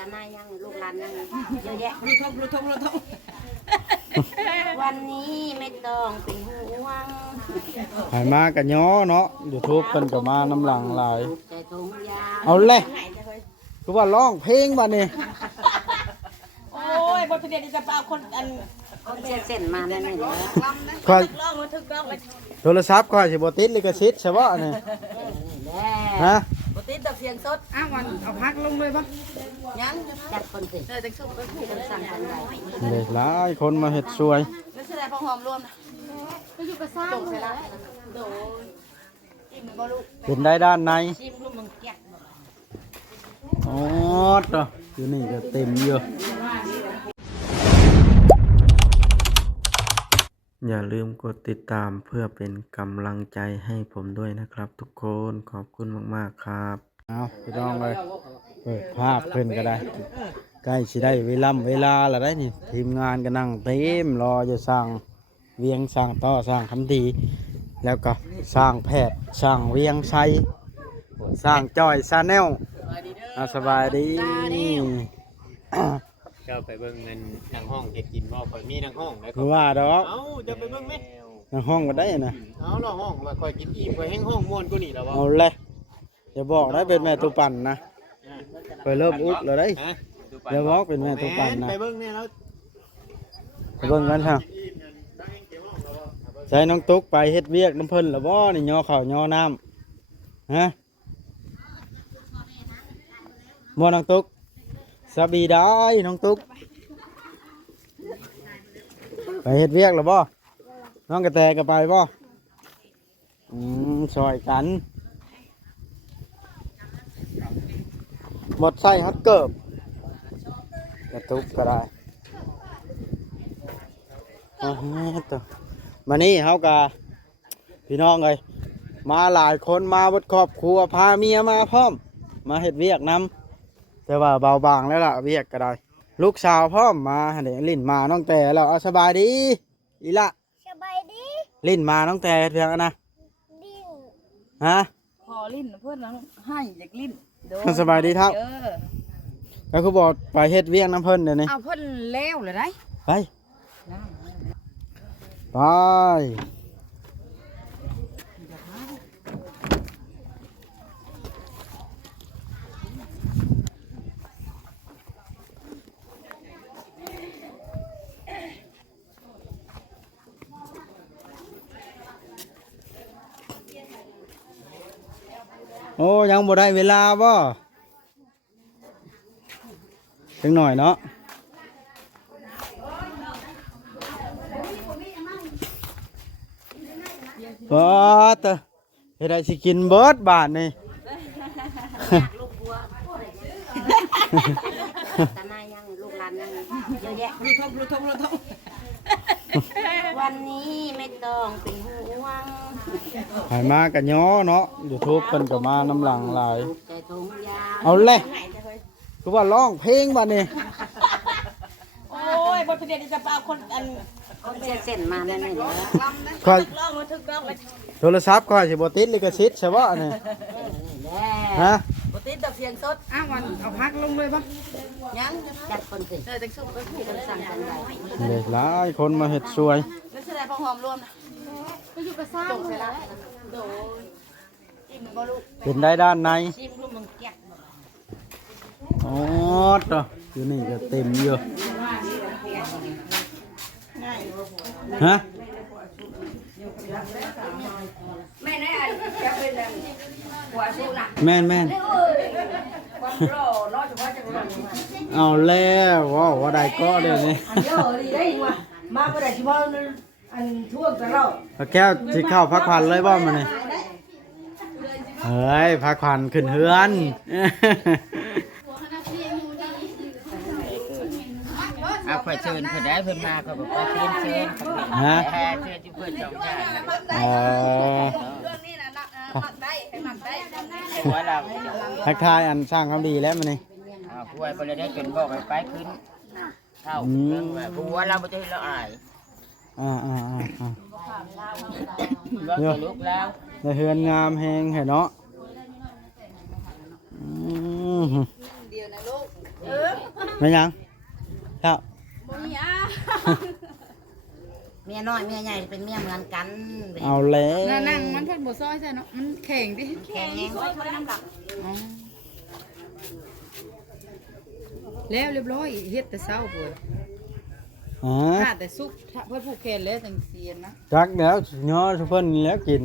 ตาหน้ายังลูกหลานยังเยอะแยะรู้ทงวันนี้ไม่ต้องเป็นห่วงให้มากันย้อเนาะ YouTube เพิ่นก็มาน้ำหลังหลาย ใจทงยาว เอาเลยคือว่าร้องเพลงบัดนี้ โอ้ยบทเพลงจะเอาคนอัน คนเส้นมาแน่ๆเลย ค่อย ร้องมาถึงร้องมา โทรศัพท์ค่อยสิบ่ติดลิขสิทธิ์ใช่บ่อันนี้ฮะ บทติดดอกเสียงสดอ้าววันเอาพักลงเลยปะ ยังจัดคนสิ จังสุกไปพูด คนสั่งคนใด เด็กหลายคนมาเฮ็ดสวย แล้วแสดงพอหอมรวมนะไปอยู่กับซ่าจงเสร็จแล้วโดนอิ่มบอลู เป็นได้ด้านใน ชิมรูปมึงแกะ อ๋อต่ออยู่นี่ก็เต็มอยู่อย่าลืมกดติดตามเพื่อเป็นกำลังใจให้ผมด้วยนะครับทุกคนขอบคุณมากๆครับเอาไปลองเลยเปิดภาพเพิ่นก็ได้ใกล้สิได้เวลาแล้วได้นี่ทีมงานก็นั่งเต็มรอจะสร้างเวียงสร้างต่อสร้างคำดีแล้วก็สร้างแพทย์สร้างเวียงชัยสร้างจอยซาแนลสบายดี เจ้าไปเบิ่งเงินนางห้องเฮ็ดกินบ่ค่อยมีนางห้องแล้ว คือว่าดอก เอ้าจะไปเบิ่งไหม ในห้องก็ได้นะ เอาล่ะห้องว่าค่อยกินอิ่มค่อยแห้งห้องม่วนกว่านี้แล้วบ่ เอาเลยอย่าบอกนะเป็นแม่ตุปั่นนะไปเริ่มอุกแล้วได้ ฮะ อย่าบอกเป็นแม่ตุปั่นนะ ไปเบิ่งแน่แล้ว ไปเบิ่งกันค่ะใช้น้องตุ๊กไปเฮ็ดเวียกน้ำเพิ่นหรือบ่นี่ย่อข้าวย่อน้ำฮะบ่น้องตุ๊กสบายได้น้องตุ๊กไปเฮ็ดเวียกหรือบ่น้องกระแตก็ไปบ่ช่วยกันหมดไส้ฮัดเกิบกระตุกก็ได้ตัวมานี่เฮากะพี่น้องเลยมาหลายคนมาบดครอบครัวพาเมียมาพร้อมมาเฮ็ดเวียกนำแต่ว่าเบาบางแล้วล่ะเวียกก็ได้ลูกสาวพร้อมมาเดี๋ยวลิ้นมาน้องแต่แล้วเอาสบายดีอีละ สบายดี ลิ้นมาน้องแต่เพียงนะ ดิ้น ฮะ พอลิ้นเพื่อนแล้วให้อยากลิ้นสบายดีครับ เออ แล้วคือบอกไปเฮ็ดเวียกน้ำเพิ่นเดี๋ยวนี้ เอาเพื่อนแล้วเลยได้ ไปไปโอ้ยังบ่ได้เวลาบ่ถึงหน่อยเนาะบ่ตะเฮ็ดได้สิกินเบิดบาทนี่ ลูกบัวตาหน้ายังลูกหลานยังเยอะแยะ รู้ทง วันนี้ไม่ต้องเป็นห่วง ให้มากันย้อเนาะ YouTube เพิ่นก็มาน้ำหลังหลาย ใจทงยาว เอาเลยคือว่าร้องเพลงบัดนี้ โอ้ยบทเพลงจะเอาคนอัน คนเส้นมาแน่ๆเลย ค่อย ร้องมาถึงร้องมา โทรศัพท์ค่อยสิบ่ติดลิขสิทธิ์ใช่บ่อันนี้ฮะ บทติดดอกเสียงสดอ้าววันเอาพักลงเลยปะ ยังจัดคนสิ จังสุกไปพูด คนสั่งคนใด เด็กหลายคนมาเฮ็ดสวย แล้วแสดงพอหอมรวมนะไปอยู่กับซ่าจงเสร็จแล้วโดนอิ่มบอลู เป็นได้ด้านใน ชิมรูปมึงแกะ อ๋อต่ออยู่นี่ก็เต็มอยู่ฮะ แม่เนี่ยจะเป็นหัวสู้นะ แม่น ความรอรอเฉพาะจังหวัด เอาแล้วว้าวว่าได้ก็เดี๋ยวนี้ อันเดียวดีได้ยังวะมาประเดี๋ยวเฉพาะอันทั่วตลอด พระแก้วสิเข้าพักผ่อนเลยบ่มื้อนี้เฮ้ยพักผ่อนขึ้นเฮือน เอาเพื่อเชิญเพื่อได้เพื่อมาก็บอกว่าเชิญเชิญ ฮะ เชิญที่เพื่อจองได้ อ๋อ หัวเรา ทักทายอันสร้างความดีแล้วมื้อนี้ ผู้ไอ้คนได้เป็นบอกไปขึ้นเท่าเรื่องแบบหัวเราไม่ใช่เราอาย อ่า ว่าจะลุกแล้ว ได้เฮือนงามแฮงให้เนาะอืม เดียวนะลูก ไม่ยังครับ บ่มีอ่ะ เมียน้อยเมียใหญ่เป็นเมียเหมือนกัน เอาแล้ว นั่งมันเพิ่นบ่ซอยใช่เนาะมันแข็งดิ แข็งแรง แล้วเรียบร้อยเฮ็ดแต่เช้าพุ่น อ๋อ ถ้าแต่สุกถ้าเพิ่นผูกแขนแล้วจังเสียนนะ จักแล้วย่อทุกเพิ่นแล้วกิน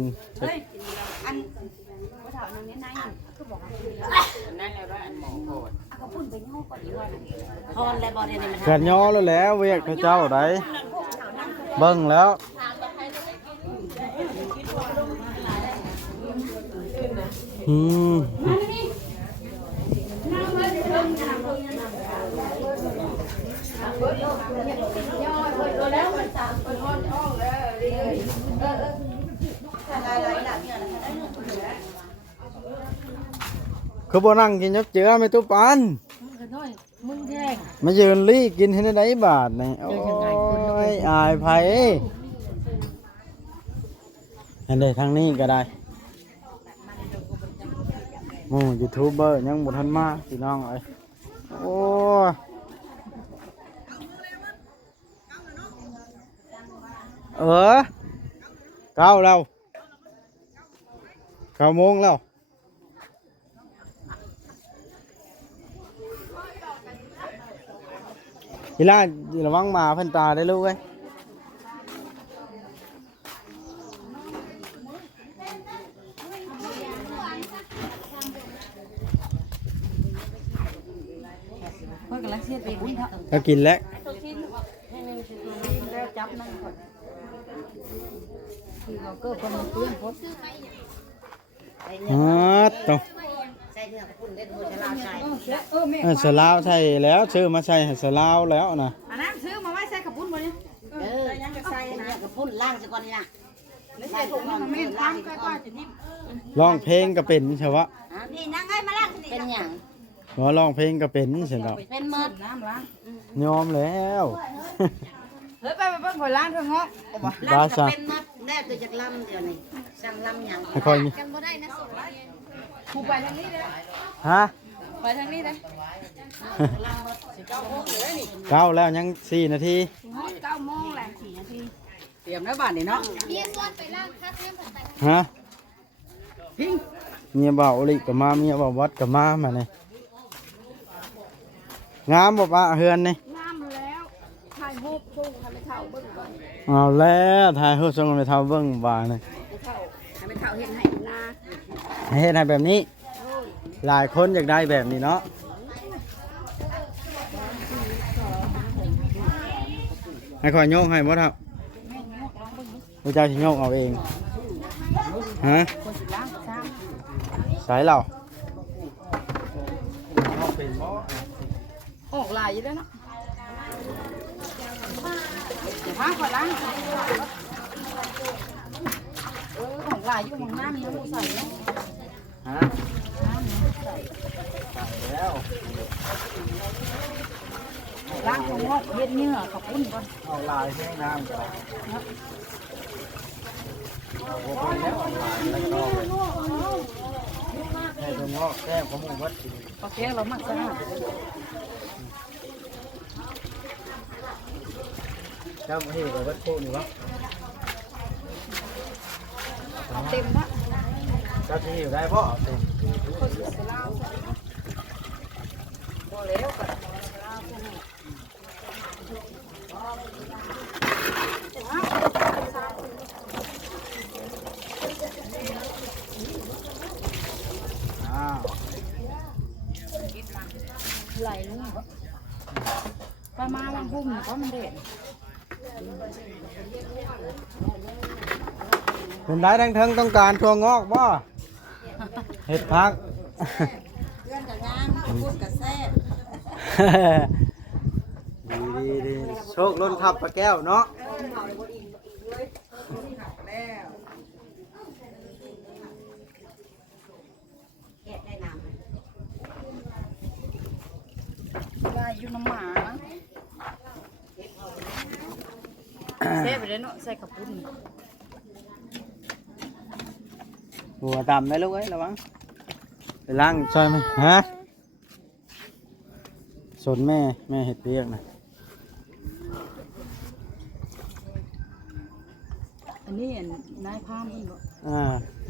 อันบ่ถามนึงนี่นายคือบอกว่า นั่นแหละว่าอันหมอโกรธ ก็พุ่นไปย่อก่อนดีกว่านะ พรและบ่ได้นี่มัน เกิดย่อแล้วแหล้วเวียกเขาเจ้าได้เบิ่งแล้วอืมคือบ่นั่งกินยับเจือไม่ตุปานมายืนลี่กินให้ได้บาทนี่โอ้ยอายไผอันใดทางนี้ก็ได้หมู่ยูทูบเบอร์ยังบ่ทันมาพี่น้องเอ้ยโอ้ยเก้าแล้ว9 โมงแล้วทีล่าระวังหมาเพิ่นตาได้ลูกเอ้ยก็กินแล้ว แล้วจับนั่งก่อนคือเราก็คนมันเปื้อนพด ต่อ ใส่เนื้อพุ่นเด็ดบ่ชะลาใส่ แม่ สลาวใช่แล้วซื้อมาใช่ให้สลาวแล้วนะ อันนั้นซื้อมาไว้ใส่กระปุ้นบ่นี่ ยังจะใส่นะกับพุ่นล่างซะก่อนนี่นะ ใส่ถุงมันแม่นทำก็ว่าจะนิ่ม ร้องเพลงก็เป็นใช่ปะ นี่นางเอ้ยมาล้างเป็นหยัง ว่าร้องเพลงก็เป็นใช่ไหม เป็นหมด น้ำล้าง ยอมแล้ว เฮ้ยไปเบิ่งหอยล้างเถอะงอกเอาบ่ ล้างก็เป็นหมดแน่ตัวจากลำเดียวนี่สั่งลำหยัง ให้คอยนี่ ผูไปทางนี้เด้อ ฮะ ไปทางนี้เด้อ เก้าแล้วยัง4 นาที ฮอด9 โมงแหละ4 นาทีเตรียมแล้วบ้านนี่เนาะ ฮะ พิง เมียบ่าวอลิกับมาเมียบ่าววัดกับมาเนี่ยงามบ่ปะเฮือนนี่ น้ำแล้วถ่ายรูปชงทำให้เท่าเบิ่งก่อน เอาแล้วถ่ายรูปส่งไปเท่าเบิ่งบ่านี่ ทำให้เท่าเฮ็ดให้นา ให้เฮ็ดให้แบบนี้ หลายคนอยากได้แบบนี้เนาะให้คอยโยกให้บ่ครับพระเจ้าสิโยกเอาเองฮะ คนสิล้างก็ซ้ำ สายเรา ออกลายอยู่แล้วเนาะเดี๋ยวมาขอล้างของลายอยู่ของน้ำน้ำใส่เนาะ ฮะใส่แล้ว ล้างของงอกเฮ็ดเนื้อกับปุ้นก่อน เอาลายให้น้ำก่อนเอาไปแล้วเอาลายแล้วก็ให้ตรงงอกแก้มของหมูวัดกิน โอเคเรามักสะอาด เจ้าให้กับวัดโคนี่วะ เต็มละ เจ้าที่อยู่ได้พ่อเต็ม พอแล้วก็ อ้าว ไหลลงไปมาวันพุ่มก็มันเด็ด เป็นได้ทั้งทั้งต้องการทั่วงอกบ่เห็ดพัก เพื่อนกับงามพูดกับแซ่บ ดีโชคล้นทับปลาแก้วเนาะ แกะได้น้ำ ไหลอยู่น้ำหมาเซ่ไปเลยเนาะใส่กับปุ้น หัวต่ำได้ลูกเอ้ยระวังไปล้างใช่ไหมฮะ สนแม่เฮ็ดเวียกนะ อันนี้นายพามอีกบ่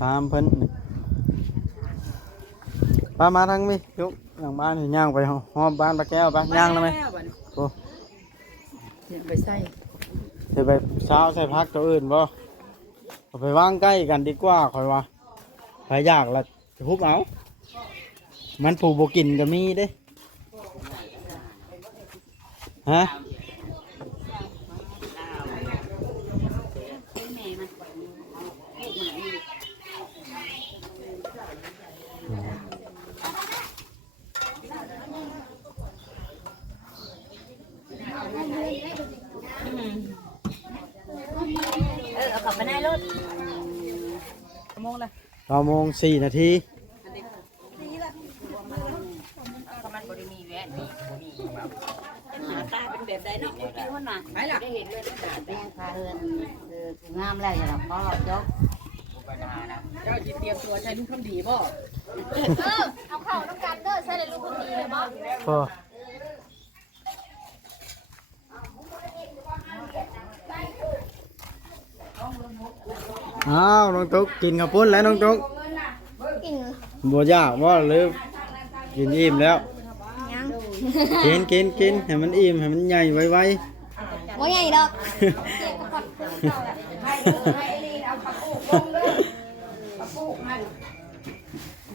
ตามเพิ่นนี่ป้ามาทางนี้ยกหลังบ้านนี่ย่างไปหอบบ้านป้าแก้วป้าย่างแล้วไหมโอ้ ไปใส่ เดี๋ยวไปเช้าใส่พักตัวอื่นบ่เอาไปวางใกล้กันดีกว่าคอยว่าใครอยากละจะพุบเอามันผูบกินก็มีเด้ฮะเอากลับไปในรถโมงเลย 9:04 นาที ก็มันบ่ได้มีแวะมีมา หน้าตาเป็นแบบใดเนาะพี่คนน่ะ ไปล่ะได้เห็นเลยนะ แม่พาเฮือนงามแล้วอย่าพอจบ บ่ปัญหานะ เจ้าจิเตรียมตัวใช้ลูกคำดีบ่ เอาเข้าน้ำกันเด้อใช่เลยลูกคนดีเลยบ่ พออ้าวน้องตุ๊กกินข้าวปุ้นแล้วน้องตุ๊ก กิน บ่ยากบ่หรือกินอิ่มแล้ว ยัง กินให้มันอิ่มให้มันใหญ่ไว บ่ใหญ่ดอก ๆ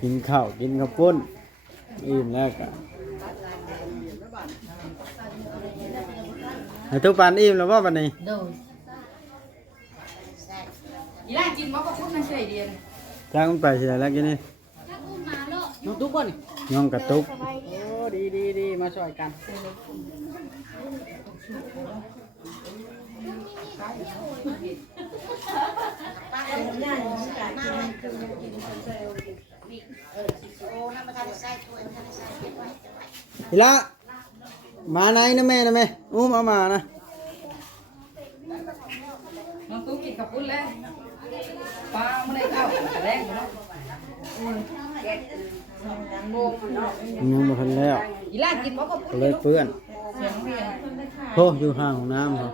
กินข้าวกินข้าวปุ้นอิ่มแล้วก็ให้ทุกปานอิ่มแล้วบ่บัดนี้ ดู อีล่ากินบ่ก็พูดมันเฉยเดียน จ้างมันไปสิได้แล้วกินนี่ น้องตุ๊กบ่นี่ น้องกระตุก โอ้ดีมาช่วยกัน อีละมาไหนนะแม่นะแม่อุ้มเอามานะ น้องตุ๊กกินกับปุ้นแล้วปลาไม่ได้เข้าแต่แรงอยู่เนาะ ยังบ่ทันแล้ว อีล่ากินบ่ก็ ก็เลยเปื้อน เสียงเรียน โหอยู่ห่างของน้ำครับ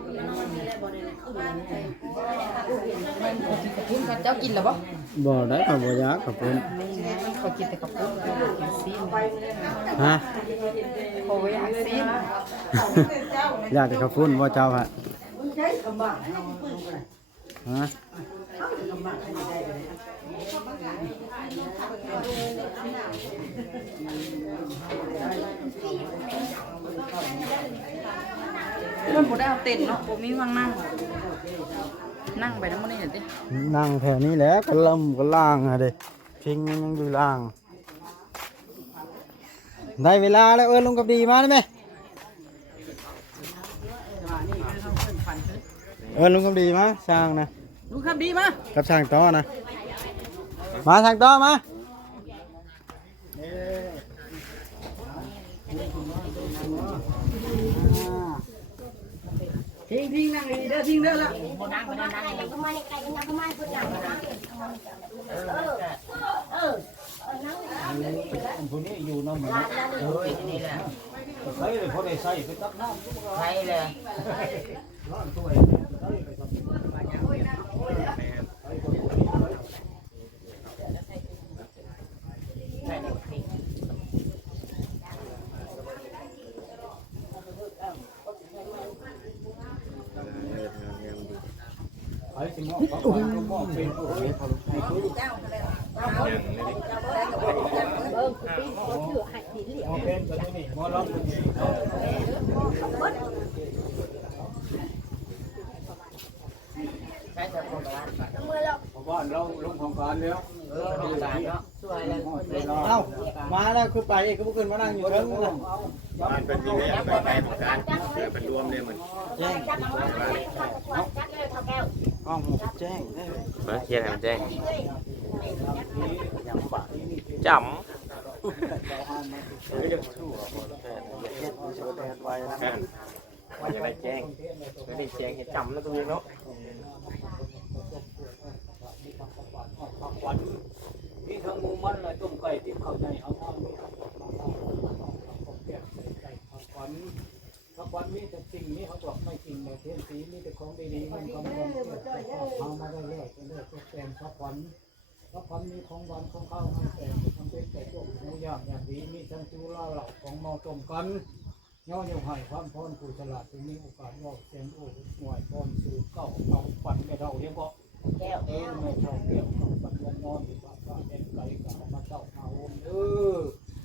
กับปุ้นเจ้ากินหรือบ่ บ่ได้กับบ่อยากกับเพิ่น เขากินแต่กับปุ้นกินซีน ฮะ เขาไว้อยากซีน อยากจะกับพุ่นบ่เจ้าฮะฮะ มันบ่ได้เอาเต็นเนาะบ่มีวางนั่งไปทั้งหมดนี่เห็นดิ นั่งแถวนี้แหละก็ล่ำก็ล่างอะเด้พิงยังอยู่ล่าง ได้เวลาแล้วลงกับดีมาได้ไหมลงกับดีมาสร้างนะ ดูครับดีมา กับช่างต่อนะมาช่างต่อมา ทิ้งนั่งดีเด้อทิ้งเด้อละ ก็ไม่ไก่ยังก็ไม่พูดหนัง ผู้นี้อยู่น้ำมันโอ้ยนี่แหละใช้เลยพอได้ใช้ไปตักน้ำใช้เลยใช้แต่ของร้านบ้านเราลงของการแล้วของการเนาะสวยเลย เอ้ามาแล้วคือไปก็พวกคุณมานั่งอยู่เทิงนะ มันเป็นมีแม่ไปของการเพื่อเป็นรวมเลยเหมือน แจ้งห้องแจ้งได้ มาเทียนให้มันแจ้งจำว่าจะได้แจ้งไม่ได้แจ้งเห็นจำแล้วตัวเองเนาะวันนี่ทั้งมูมันเลยต้มไก่ที่เขาใจเอา วัญพระขวัญมีแต่สิ่งนี้เขาบอกไม่จริงเลยเทียนสีมีแต่ของดีๆมันกำลังทำมาได้เรื่อยๆเรื่อยๆตกแต่งพระขวัญมีของหวานของข้าวมันแต่มันเป็นแต่พวกหมูย่างอย่างดีมีทั้งจูล่าเหล่าของเมาต้มกันย่ออยู่ให้ความพรผู้ฉลาดที่มีโอกาสว่าเสียงโอ้หน่วยพรสู่เก้าเอาปันไม่เท่าเรียกว่าแก้วไม่เท่าแก้วปันวันนอนที่บ้านเอ็นไก่กับมาเจ้ามาโอม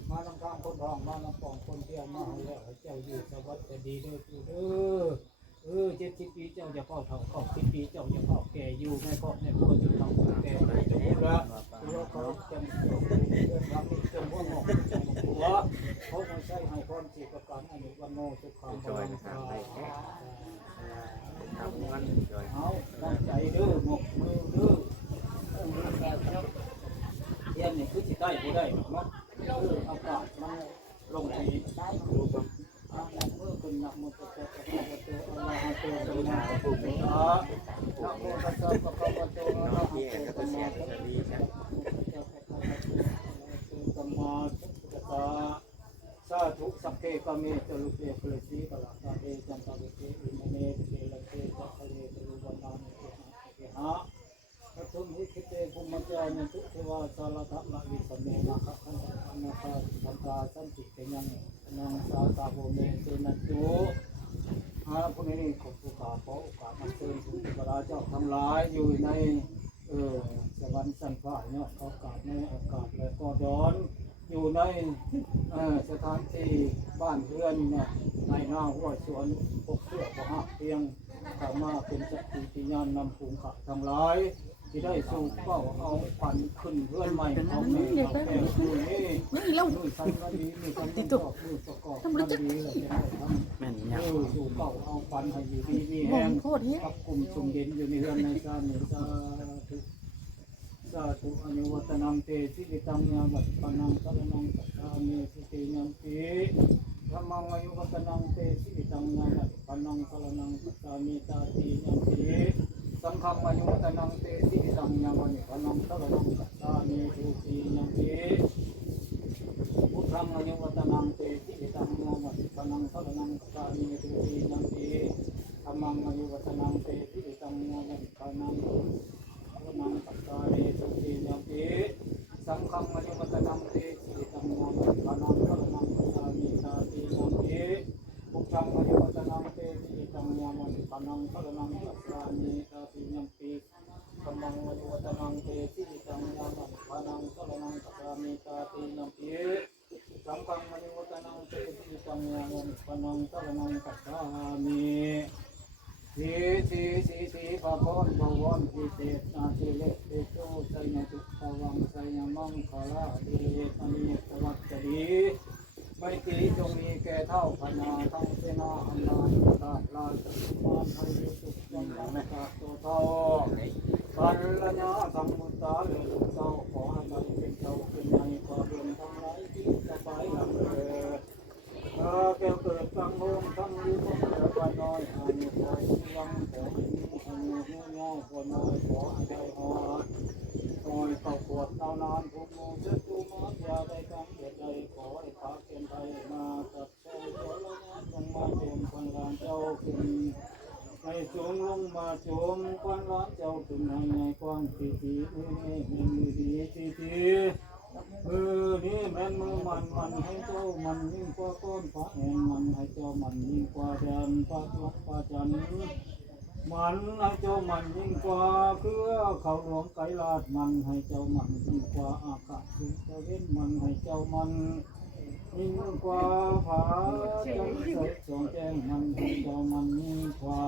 มาลำทางคนทองมาลำปองคนเที่ยวมาแล้วเจ้าอยู่สวัสดีเด้อกูเด้อ70 ปีเจ้าอย่าเข้าเท่าเข้า10 ปีเจ้าอย่าเข้าแก่อยู่แม่ครอบแม่ครัวจนเท่าแก่จะพูดละตัวเขาจำเป็นทำให้จนหัวงอกหัวเขาไม่ใช่ให้พร4 ประการอันนี้วันโนสุขังบาลังกาเอาตั้งใจเด้อหมกมือเด้อเย็นนี่คือสิได้บ่ได้เนาะอากาศมันลงที่ได้ดูกันเมื่อคุณนักมุตตะอัลลอฮฺตัวสัมมาสัมพุทธะนะโมตัสสะภะคะวะโตอะระหะโตสัมมาสัมพุทธัสสะสาธุสัพเพกะเมตลุเปกุลสีกะลาตาเตจันตะเตอิมเนเตละเตจักะเลตุวันนานิเตหะพระทุมหิคิเตภุมจายนันตุเทวาสารธรรมวิสัมเมนะขะขันธะนะคาสัมปราสันติเตยังนังสาตาโภเมเตนันตุพวกนี้ขอโอกาสมาเชิญผู้บราเจ้าทั้งหลายอยู่ในสวรรค์สันฟ้าเนี่ยอากาศในอากาศและก็ร้อนอยู่ในสถานที่บ้านเรือนเนี่ยในหน้าหัวสวนพกเสื้อพหักเพียงสามารถเป็นสักขีพยานนำภูมิขับทั้งหลายที่ได้สู่เป้าเอาฝันขึ้นเพื่อนใหม่เอาแม่เอาแม่ดูนี่นู่นสันก็ดีนี่สันก็นู่นประกอบมันดีเลยจะได้ทำสู่เป้าเอาฝันให้อยู่ดีมีแห้งกับกลุ่มสุ่มเย็นอยู่ในเรือนในซาเนซาทุสาธุอนุวัตนังเตสิกิตังยาวัตปนังสรนังสัทธามิสุติยัมปิธรรมังอนุวัตนังเตสิกิตังยาวัตปนังสรนังสัทธามิตาติยัมปิสังฆังอนุวัตนังเตสิกิตังยาวัตปนังสรนังสัทธามิสุติยัมปิพุทธังอนุวัตนังเตสิกิตังยาวัตปนังสรนังสัทธามิสุติยัมปิธัมมังอนุวัตนังเตสิกิตังยาวัตปนังนังตัสสะเรสุติยัมปิสังฆังอนุวัตนังเตสิตังนังปะนังสรนังกัจฉามิตาติยัมปิพุทธังอนุวัตนังเตสิตังนังปะนังสรนังกัจฉามิตาติยัมปิธัมมังอนุวัตนังเตสิตังนังปะนังสรนังกัจฉามิตาติยัมปิสังฆังอนุวัตนังเตสิตังนังปะนังสรนังกัจฉามิสีพระพรบวรพิเศษนาทีเล็กเตโชไสยตุตวังไสยมังคลาเดชนิสวัสดีไม่ตีจงมีแก่เท่าพนาทั้งเสนาอำนาจตาลาสมานให้สุขจงรักษาตัวเท่าปัลลญาธรรมุตตาเลือเจ้าขอให้เป็นเจ้าเป็นในความเป็นทั้งหลายที่จะไปหลังเกิดแก้วเกิดตั้งโฮมตั้งยืนเกิดไปน้อยอายุคอยยังขอให้มีอายุยืนยาวขอน้อยขอให้ได้หอดคอยเข้าปวดเต้านานทุกโมงเจ็ดตุมาอย่าได้กังเกิดใดขอให้พาเกินไปมาตัดใจขอละนะจงมาโจมควันลานเจ้าขึ้นให้โจมลงมาโจมควันลานเจ้าขึ้นให้ในกว้างปีติให้มือดีปีตินี่แม่นมือมันให้เจ้ามันยิ่งกว่าก้อนฟ้าแห่งมันให้เจ้ามันยิ่งกว่าแดนฟ้าทุกฟ้าจันทร์มันให้เจ้ามันยิ่งกว่าเครือเขาหลวงไกลลาดมันให้เจ้ามันยิ่งกว่าอากาศสุขเว้นมันให้เจ้ามันยิ่งกว่าผาจันทร์สดส่องแจ้งมันให้เจ้ามันยิ่งกว่า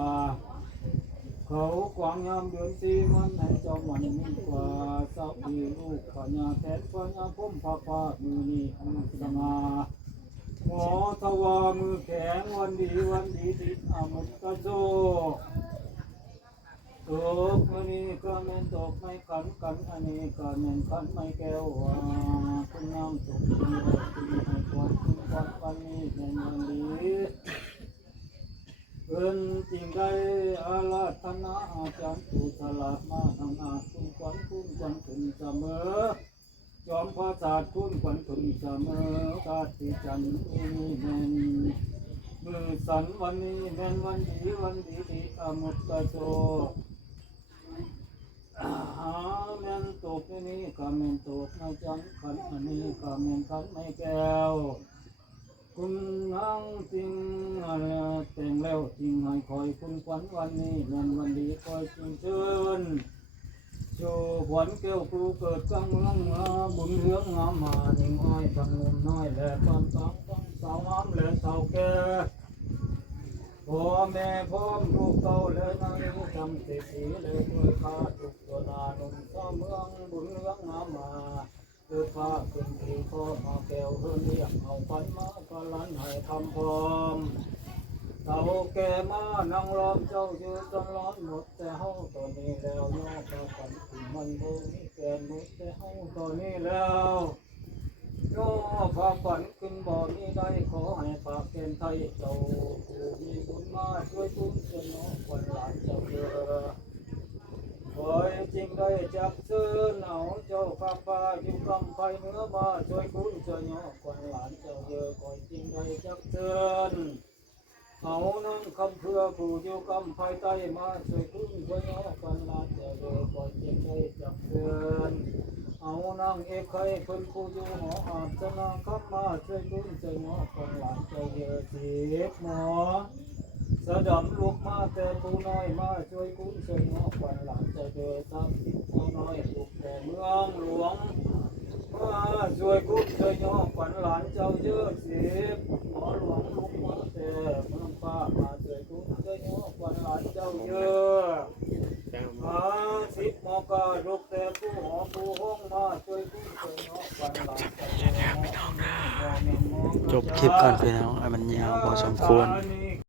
เขากวางยามเดือนสีมันให้เจ้ามันยิ่งกว่าเศร้าดีลูกปัญญาแทนปัญญาพุ่มพาพามือนี่อันสง่าหมอทวามือแข็งวันดีติดอามุตโจตกมือนี้ก็แม่นตกไม่กันอันนี้ก็แม่นกันไม่แก้วคุณน้ำตกคุณให้ความคุณความปานีแม่นวันดีเอิ้นจริงได้อาลาธนาอาจารย์ผู้ฉลาดมาทางอาจคุณขวัญคุณจันถึงเสมอจอมพระศาสตร์คุณขวัญถึงเสมอศาสตร์ที่จันทร์อุแม่น สันวันนี้แม่นวันดีวันดีที่อมุตตะโจแม่นตกนี้ก็แม่นตกในจังขันอันนี้ก็แม่นขันไม่แก้วคุณนั่งจริงแต่งแล้วจริงให้คอยคุณขวัญวันนี้แม่นวันดีคอยจริงเชิญโชขวัญแก้วครูเกิดกลางเมืองบุญเรืองงามมานิ่งอ้อยทำนมน้อยและความตั้งสาวงามและสาวแก่พ่อแม่พร้อมลูกเต้าและนางจำเศรษฐีและด้วยข้าทุกตัวนาหนุ่มสาวเมืองบุญเรืองงามมาเกิดฟ้าขึ้นที่พ่อมาแก้วเฮือนเรียกเอาขวัญมาก็ลันให้ทำพร้อมเต่าแก่มานั่งล้อมเจ้าอยู่จนร้อนหมดแต่เฮาตอนนี้แล้วย่อพระฝันถึงมันโบมีแก่หมดแต่เฮาตอนนี้แล้วย่อพระฝันขึ้นบ่มีได้ขอให้ฝากเกณฑ์ไทยเจ้าผู้มีบุญมาช่วยบุญเสนอคนหลานเจ้าเด้อคอยจริงได้จับเสื้อหนาวเจ้าข้าป่าอยู่กำไฟเนื้อมาช่วยคุณเจ้าเนาะคนหลานเจ้าเด้อคอยจริงได้จับเสื้อเอานั่งคำเพื่อผู้อยู่กำไฟใต้มาช่วยคุณเจ้าเนาะคนหลานเจ้าเด้อคอยจริงได้จับเสื้อเอานั่งเอกไข่เพิ่นผู้อยู่หออาบสนาคำมาช่วยคุณเจ้าเนาะคนหลานเจ้าเด้อเจ็บหมอสะดำลูกมาแต่ผู้น้อยมาช่วยคุณเจ้าเนาะคนหลานเจ้าเด้อทำผิดผู้น้อยลูกแต่เมืองหลวงมาช่วยคุณเจ้าเนาะคนหลานเจ้าเยอะเจ็บหมอหลวงลูกมาแต่เมืองป้ามาช่วยคุณเจ้าเนาะคนหลานเจ้าเยอะสิบหมอกาลูกแต่ผู้หอผู้ห้องมาช่วยคุณเจ้าเนาะคนหลานเจ้าเยอะ จบคลิปก่อนพี่น้องให้มันยาวพอสมควร นี้